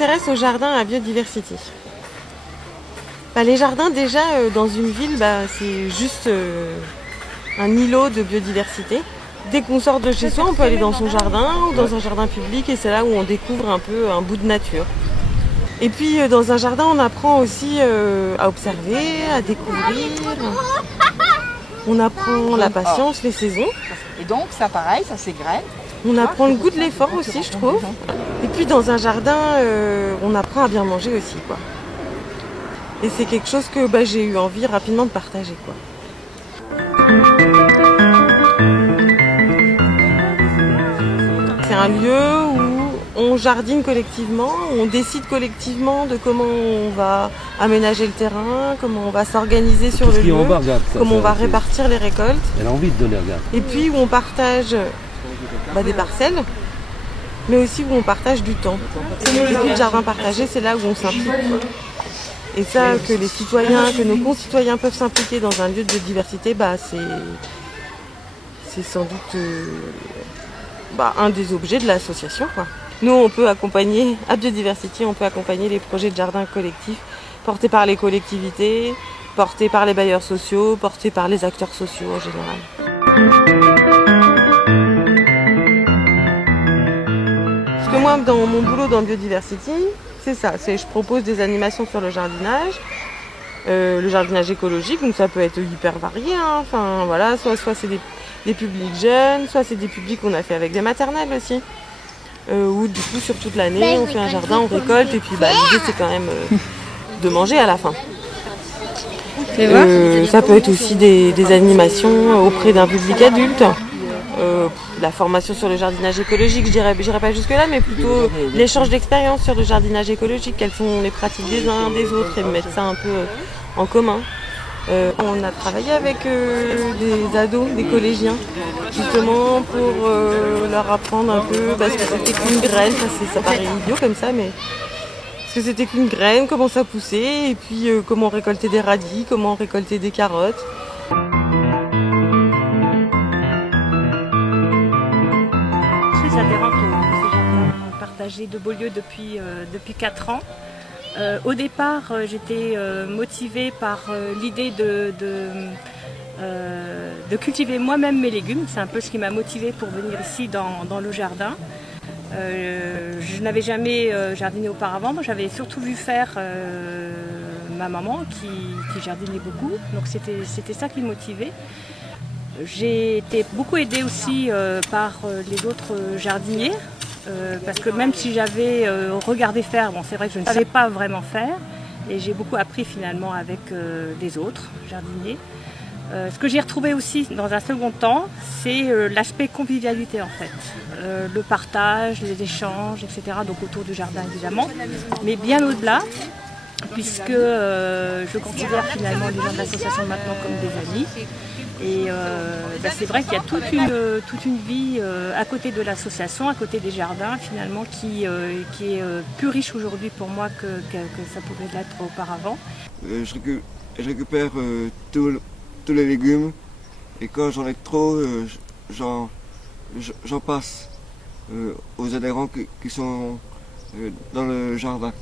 m'intéresse au jardin à biodiversité. Les jardins déjà dans une ville, c'est juste un îlot de biodiversité. Dès qu'on sort de chez soi, on peut aller dans son jardin ou dans un jardin public et c'est là où on découvre un peu un bout de nature. Et puis dans un jardin, on apprend aussi à observer, à découvrir. On apprend la patience, les saisons. Et donc ça pareil, ça s'égrène. On apprend le goût de l'effort aussi, je trouve. Et puis dans un jardin, on apprend à bien manger aussi, quoi. Et c'est quelque chose que j'ai eu envie rapidement de partager, quoi. C'est un lieu où on jardine collectivement, on décide collectivement de comment on va aménager le terrain, comment on va s'organiser sur le lieu, comment on va répartir les récoltes. Elle a envie de donner, regarde. Et puis où on partage des parcelles, mais aussi où on partage du temps. Et puis le jardin partagé, c'est là où on s'implique. Et ça, que les citoyens, que nos concitoyens peuvent s'impliquer dans un lieu de biodiversité, c'est sans doute un des objets de l'association, quoi. Nous, on peut accompagner, à Biodiversity, on peut accompagner les projets de jardin collectifs portés par les collectivités, portés par les bailleurs sociaux, portés par les acteurs sociaux en général. Parce que moi, dans mon boulot dans Biodiversity, c'est ça, je propose des animations sur le jardinage écologique, donc ça peut être hyper varié, hein. Enfin voilà, soit c'est des publics jeunes, soit c'est des publics qu'on a fait avec des maternelles aussi. Ou du coup sur toute l'année on fait un jardin, on récolte et puis l'idée c'est quand même de manger à la fin. Ça peut être aussi des animations auprès d'un public adulte. La formation sur le jardinage écologique, je dirais pas jusque là, mais plutôt l'échange d'expériences sur le jardinage écologique, quelles sont les pratiques des uns des autres et mettre ça un peu en commun. On a travaillé avec des ados, des collégiens, justement pour leur apprendre un peu ce que c'était qu'une graine. Ça paraît idiot comme ça, mais ce que c'était qu'une graine, comment ça poussait, et puis comment récolter des radis, comment récolter des carottes. Très adhérente au jardin partagé de Beaulieu depuis 4 ans. Au départ, j'étais motivée par l'idée de cultiver moi-même mes légumes. C'est un peu ce qui m'a motivée pour venir ici dans le jardin. Je n'avais jamais jardiné auparavant, donc j'avais surtout vu faire ma maman qui jardinait beaucoup, donc c'était ça qui me motivait. J'ai été beaucoup aidée aussi par les autres jardiniers. Parce que même si j'avais regardé faire, c'est vrai que je ne savais pas vraiment faire et j'ai beaucoup appris finalement avec des autres jardiniers. Ce que j'ai retrouvé aussi dans un second temps, c'est l'aspect convivialité en fait. Le partage, les échanges, etc. Donc autour du jardin évidemment, mais bien au-delà, puisque je considère finalement les gens de l'association maintenant comme des amis. Et c'est vrai qu'il y a toute une vie à côté de l'association, à côté des jardins finalement, qui est plus riche aujourd'hui pour moi que ça pouvait l'être auparavant. Je récupère tous les légumes et quand j'en ai trop, j'en passe aux adhérents qui sont dans le jardin.